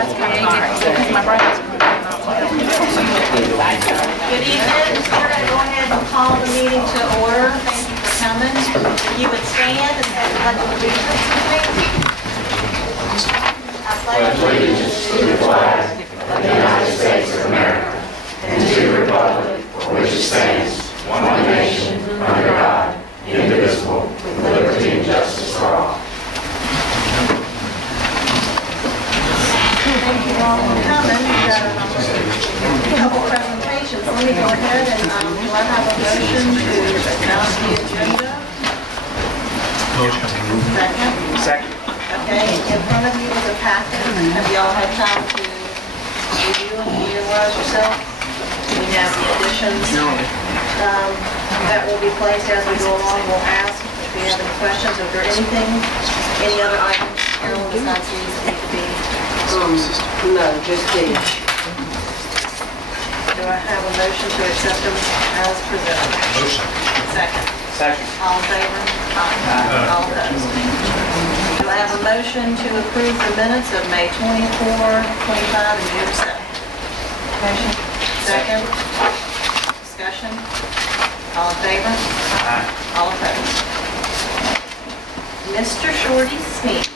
that's kind of hard, because my brother's not well. Good evening. We're going to go ahead and call the meeting to order. Thank you for coming. If you would stand and say the pledge of allegiance with me. I pledge allegiance to the flag of the United States of America and to the republic for which it stands, one nation, under God, indivisible, with liberty and justice for all. Thank you all for coming. We've got a couple presentations. Let me go ahead and do I have a motion to announce the agenda? Second? Second. Okay, in front of you is a packet. Have you all had time to review and familiarize yourself? We have the additions that will be placed as we go along. We'll ask if you have any questions. Is there anything, any other items, Carol, besides these that need to be? No, just these. Do I have a motion to accept them as presented? Motion. Second. Second. All in favor? Aye. All opposed? Do I have a motion to approve the minutes of May 24, 25, and June 7? Motion. Second. Discussion. All in favor? Aye. All opposed? Mr. Shorty Sneed.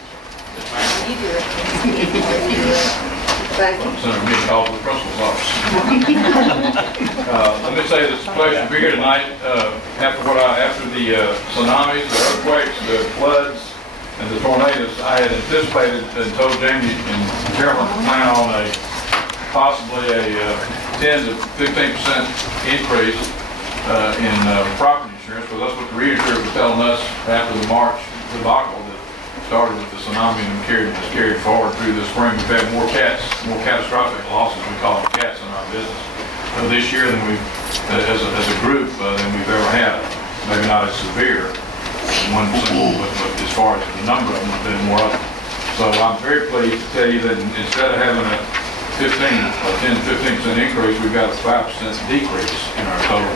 How you doing? Thank you. Senator Meade called the principal's office. Let me say that it's a pleasure to be here tonight after the tsunamis, the earthquakes, the floods, and the tornadoes. I had anticipated and told Jamie and Carolyn to plan on possibly a 10 to 15% increase in property insurance, because that's what the reinsurer was telling us after the March debacle that started with the tsunami and was carried forward through the spring. We've had more catastrophic losses, we call them cats, in our business this year than we've, as a group, than we've ever had. Maybe not as severe in one single, but as far as the number of them, have been more of them. So I'm very pleased to tell you that instead of having a 10 to 15% increase, we've got a 5% decrease in our total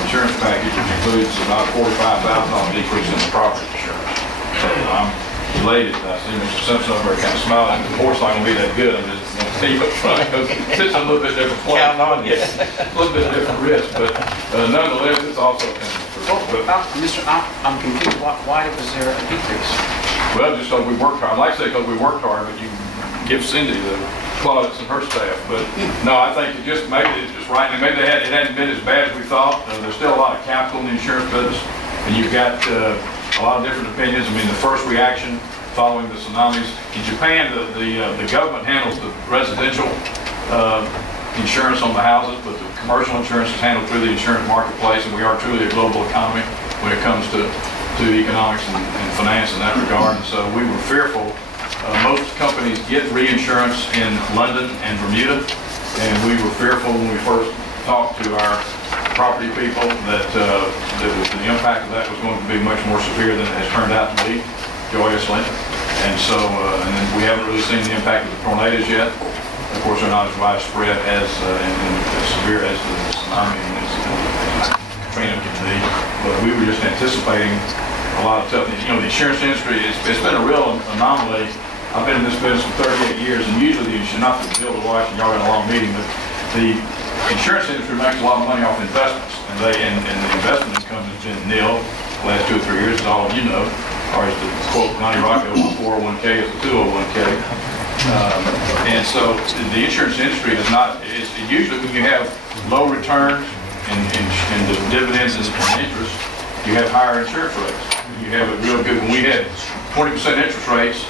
insurance package, which includes about a $45,000 decrease in the property insurance. So I'm elated. I see Mr. Simpson over there kind of smiling. The horse not going to be that good. I'm just going to tell you up front, because it's a little bit different place. Counting on you. A little bit different risk, but nonetheless, it's also kind of Mr. I'm confused. Why was there a decrease? well, just so we worked hard. I'd like to say because we worked hard, but you give Cindy the plaudits and her staff. But no, I think maybe it's just right. And maybe it hadn't been as bad as we thought. There's still a lot of capital in the insurance business, and you've got a lot of different opinions. I mean, the first reaction following the tsunamis in Japan, the government handles the residential insurance on the houses, but the commercial insurance is handled through the insurance marketplace, and we are truly a global economy when it comes to economics and finance in that regard. And so we were fearful. Most companies get reinsurance in London and Bermuda, and we were fearful when we first talked to our property people that the impact of that was going to be much more severe than it has turned out to be, joyously. And so, and then we haven't really seen the impact of the tornadoes yet. Of course, they're not as widespread and as severe as the tsunami and as Katrina can be. But we were just anticipating a lot of tough. You know, the insurance industry, it's been a real anomaly. I've been in this business for 38 years, and usually not to build a watch, and y'all got a long meeting, but the insurance industry makes a lot of money off investments, and the investment income has been nil the last 2 or 3 years, as all of you know. Or as to quote Ronnie Rocco, the 401k is the 201k. And so the insurance industry is not, it's usually when you have low returns and the dividends and interest, you have higher insurance rates. You have a real good, when we had 20% interest rates,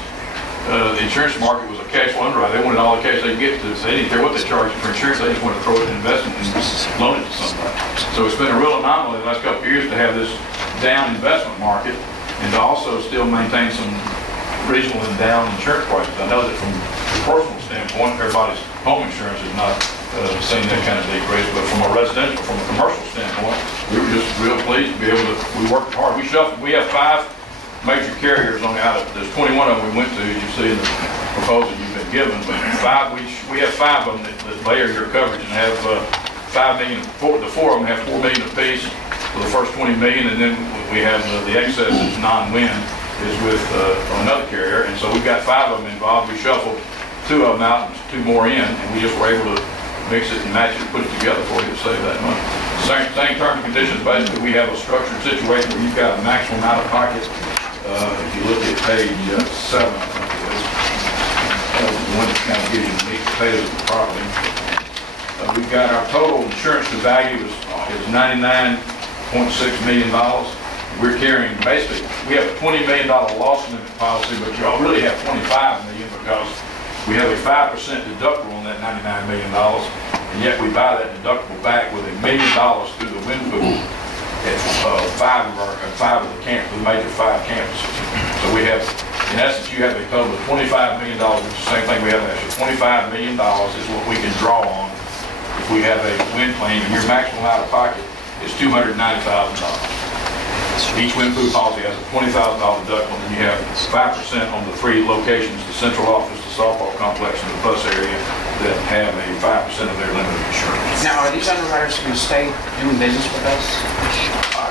the insurance market was a cash flow underwriter. They wanted all the cash they could get to. They didn't care what they charged for insurance. They just wanted to throw it in investment and loan it to somebody. So it's been a real anomaly the last couple of years to have this down investment market and to also still maintain some reasonable and down insurance prices. I know that from a personal standpoint, everybody's home insurance is not seeing that kind of decrease, but from a residential, from a commercial standpoint, we were just real pleased to be able to, we worked hard. We have 5 major carriers on the island. There's 21 of them we went to, as you see in the proposal you've been given, but we have 5 of them that layer your coverage and have $5 million. The 4 of them have $4 million apiece for the first $20 million, and then we have the excess that's non-wind is with another carrier, and so we've got 5 of them involved. We shuffled 2 of them out and 2 more in, and we just were able to mix it and match it and put it together for you to save that money. Same terms and conditions, basically, we have a structured situation where you've got a maximum out of pocket. If you look at page 7, I think it is, the one that kind of gives you the meat and potatoes of the property. We've got our total insurance to value is $99.6 million. We're carrying, basically, we have a $20 million loss limit policy, but y'all really have $25 million because we have a 5% deductible on that $99 million, and yet we buy that deductible back with $1 million through the wind pool at 5 of the camp, the major 5 campuses. So we have, in essence, you have a total of $25 million, which is the same thing we have last year. $25 million is what we can draw on if we have a wind claim, and your maximum out of pocket is $290,000. Each wind pool policy has a $20,000 deductible, and you have 5% on the 3 locations, the central office, the softball complex, and the bus area that have a 5% of their limited insurance. Now, are these underwriters going to stay doing business with us? I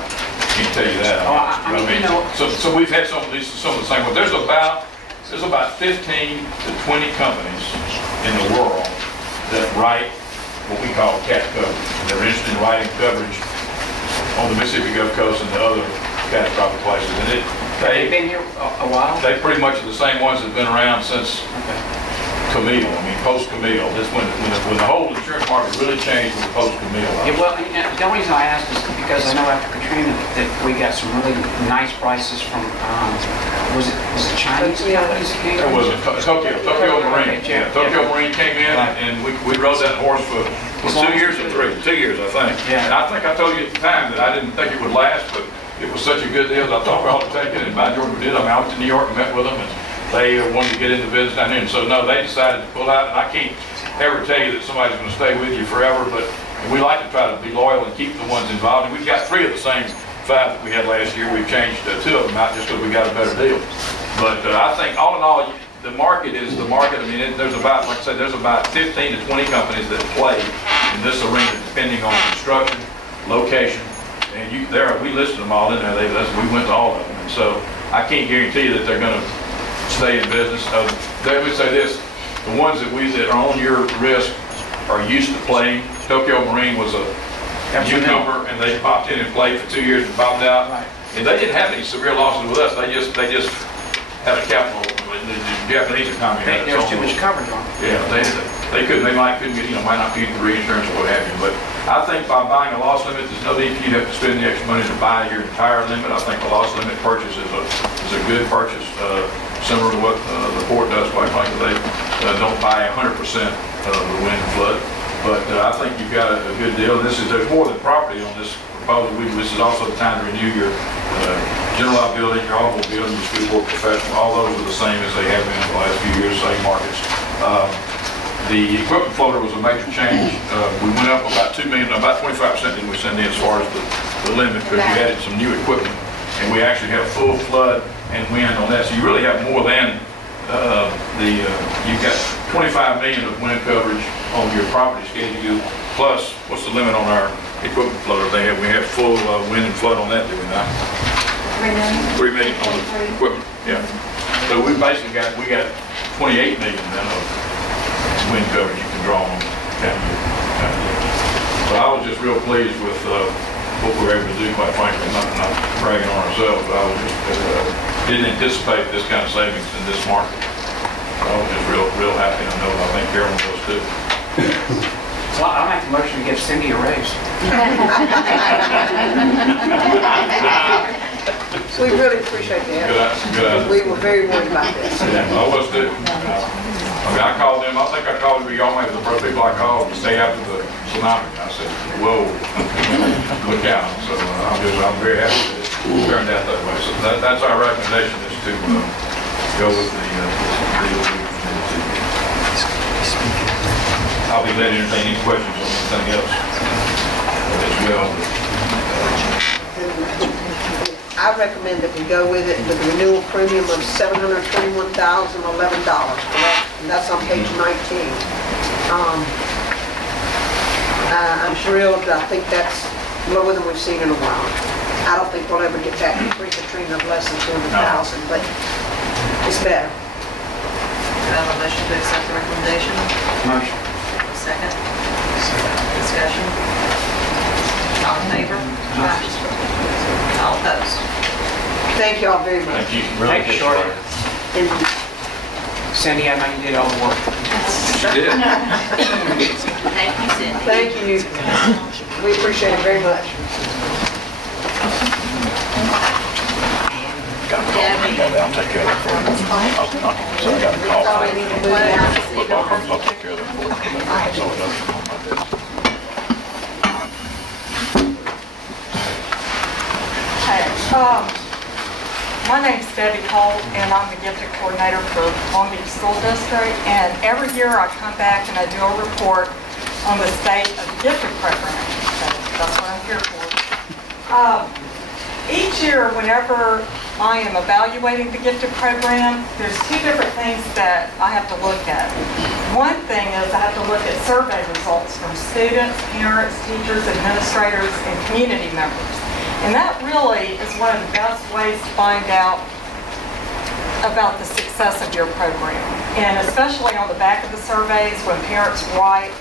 can't tell you that. I mean, you know, so we've had some of the same ones. There's about 15 to 20 companies in the world that write what we call cat coverage. They're interested in writing coverage on the Mississippi Gulf Coast and the other catastrophic places. And they've been here a while? They pretty much are the same ones that have been around since Camille. I mean, post-Camille. This when the whole insurance market really changed with post-Camille. Yeah, well, the only reason I asked is because I know after Katrina that we got some really nice prices from, was it Chinese companies that came? It was Tokyo Marine. Okay, yeah, Tokyo Marine came in, and we rode that horse for 2 years or 3? 2 years, I think. Yeah. And I think I told you at the time that I didn't think it would last, but it was such a good deal that I thought we ought to take it, and by George we did. I mean, I went to New York and met with them, and they wanted to get into business down there, and so no, they decided to pull out, and I can't ever tell you that somebody's going to stay with you forever, but we like to try to be loyal and keep the ones involved, and we've got 3 of the same 5 that we had last year. We've changed 2 of them out just because we got a better deal. But I think all in all, the market is the market. I mean, there's about, like I said, there's about 15 to 20 companies that play in this arena depending on construction, location, and we listed them all in there. We went to all of them, and so I can't guarantee you that they're going to stay in business. They would say this: the ones that are on your risk are used to playing. Tokyo Marine was a newcomer, and they popped in and played for 2 years and popped out. Right. And they didn't have any severe losses with us. They just had a capital. The Japanese economy had There's too much coverage on it. Yeah, they might couldn't get, might not get the reinsurance or what have you. But I think by buying a loss limit, there's no need for you to have to spend the extra money to buy your entire limit. I think the loss limit purchase is a good purchase, similar to what the port does. Quite frankly, they don't buy 100% of the wind and flood. But I think you've got a good deal. There's more than property on this proposal. This is also the time to renew your general liability, your automobile, your school board professional. All those are the same as they have been for the last few years, same markets. The equipment floater was a major change. We went up about $2 million, about 25% didn't we send in as far as the limit, because we added some new equipment, and we actually have full flood and wind on that. So you really have more than you've got $25 million of wind coverage on your property schedule. Plus, what's the limit on our equipment floater? We have full wind and flood on that, do we not? 3 million on the equipment. Yeah. So we basically got 28 million then of wind coverage you can draw on. So I was just real pleased with what we were able to do. Quite frankly, not bragging on ourselves, but I was just didn't anticipate this kind of savings in this market. So I was just real happy. I know. I think Carolyn was too. So I'll make the motion to give Cindy a raise. We really appreciate that. Good. We were very worried about this. Yeah, I was too. I mean, I called them. I think I called y'all maybe the first people I called the day after the tsunami. I said, "Whoa, look out!" So I'm very happy that it turned out that way. So that's our recommendation, is to go with the deal. I'll be glad to entertain any questions on anything else as well. I recommend that we go with it with a renewal premium of $721,011, correct? And that's on page 19. I'm thrilled. I think that's lower than we've seen in a while. I don't think we'll ever get back to pre-Katrina of less than $200,000, but it's better. I have a motion to accept the recommendation? Motion. Second? Discussion? All in favor? All opposed? Thank you all very much. Thank you. Really Really short. And Cindy, I know you did all the work. She did. Thank you, Cindy. thank you. We appreciate it very much. Debbie. I'll take care of it for you. So I got a call. Thought we need to move now. I'll take care of it for you. So it doesn't on my desk. Hey, my name's Debbie Cole, and I'm the gifted coordinator for Long Beach School District. And every year I come back and I do a report on the state of the gifted program. So that's what I'm here for. Each year, whenever I am evaluating the gifted program, there's two different things that I have to look at. One thing is I have to look at survey results from students, parents, teachers, administrators, and community members. And that really is one of the best ways to find out about the success of your program. And especially on the back of the surveys, when parents write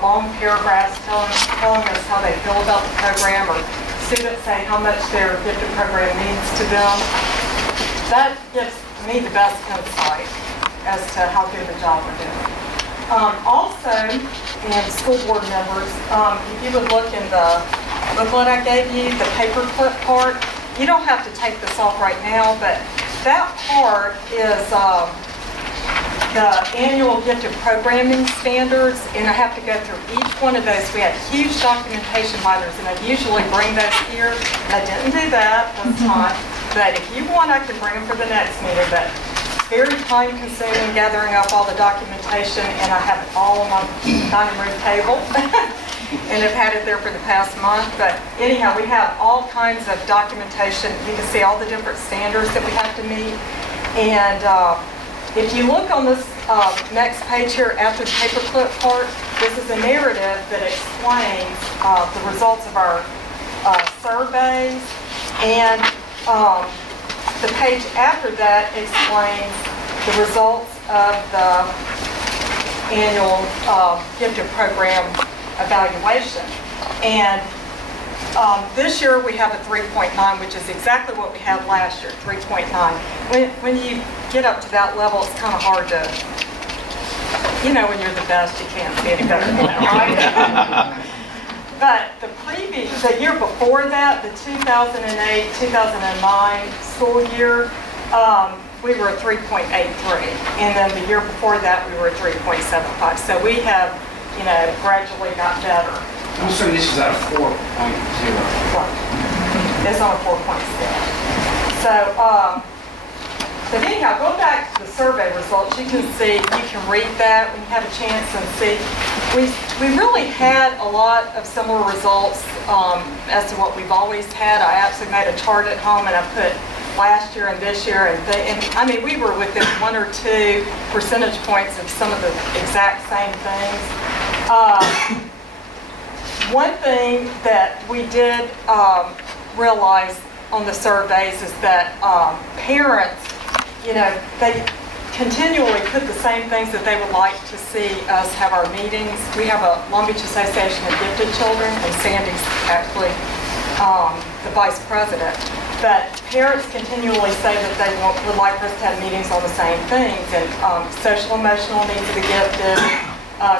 long paragraphs telling us how they feel about the program, or students say how much their gifted program means to them, that gives me the best insight as to how good a job we're doing. Also, and school board members, if you would look in the booklet I gave you, the paperclip part, you don't have to take this off right now, but that part is the annual gifted programming standards, and I have to go through each one of those. We have huge documentation binders, and I usually bring those here. I didn't do that this time, but if you want, I can bring them for the next meeting, but it's very time consuming gathering up all the documentation, and I have it all on my dining room table. And I've had it there for the past month. But anyhow, we have all kinds of documentation. You can see all the different standards that we have to meet. And if you look on this next page here after the paperclip part, this is a narrative that explains the results of our surveys. And the page after that explains the results of the annual gifted program evaluation. And this year we have a 3.9, which is exactly what we had last year, 3.9. When you get up to that level, it's kind of hard to, when you're the best, you can't be any better than that, right? But the year before that, the 2008-2009 school year, we were at 3.83. And then the year before that, we were at 3.75. So we have gradually got better. I'm assuming this is at a 4.0. It's on a 4.6. So, but anyhow, going back to the survey results, you can see, you can read that when you have a chance and see. We really had a lot of similar results as to what we've always had. I actually made a chart at home and I put last year and this year, and I mean, we were within 1 or 2 percentage points of some of the exact same things. One thing that we did realize on the surveys is that parents, they continually put the same things that they would like to see us have our meetings. We have a Long Beach Association of Gifted Children, and Sandy's actually the vice president. But parents continually say that they would like us to have meetings on the same things, and social emotional needs of the gifted,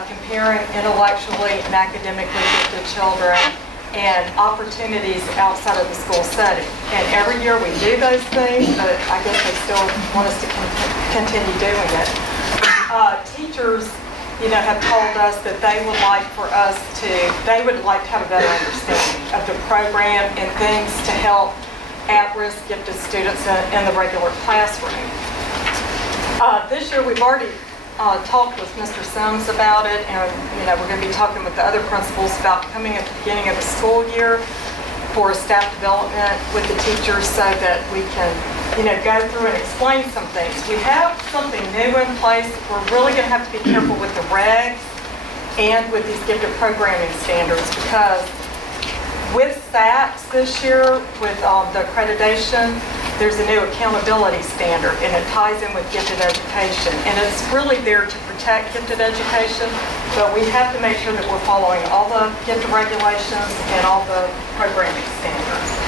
comparing intellectually and academically gifted children, and opportunities outside of the school setting. And every year we do those things, but I guess they still want us to continue doing it. Teachers, have told us that they would like to have a better understanding of the program and things to help at-risk gifted students in the regular classroom. This year we've already talked with Mr. Sims about it, and we're going to be talking with the other principals about coming at the beginning of the school year for staff development with the teachers so that we can go through and explain some things. We have something new in place. We're really going to have to be careful with the regs and with these gifted programming standards, because with SATs this year, with the accreditation, there's a new accountability standard, and it ties in with gifted education. And it's really there to protect gifted education, but we have to make sure that we're following all the gifted regulations and all the programming standards.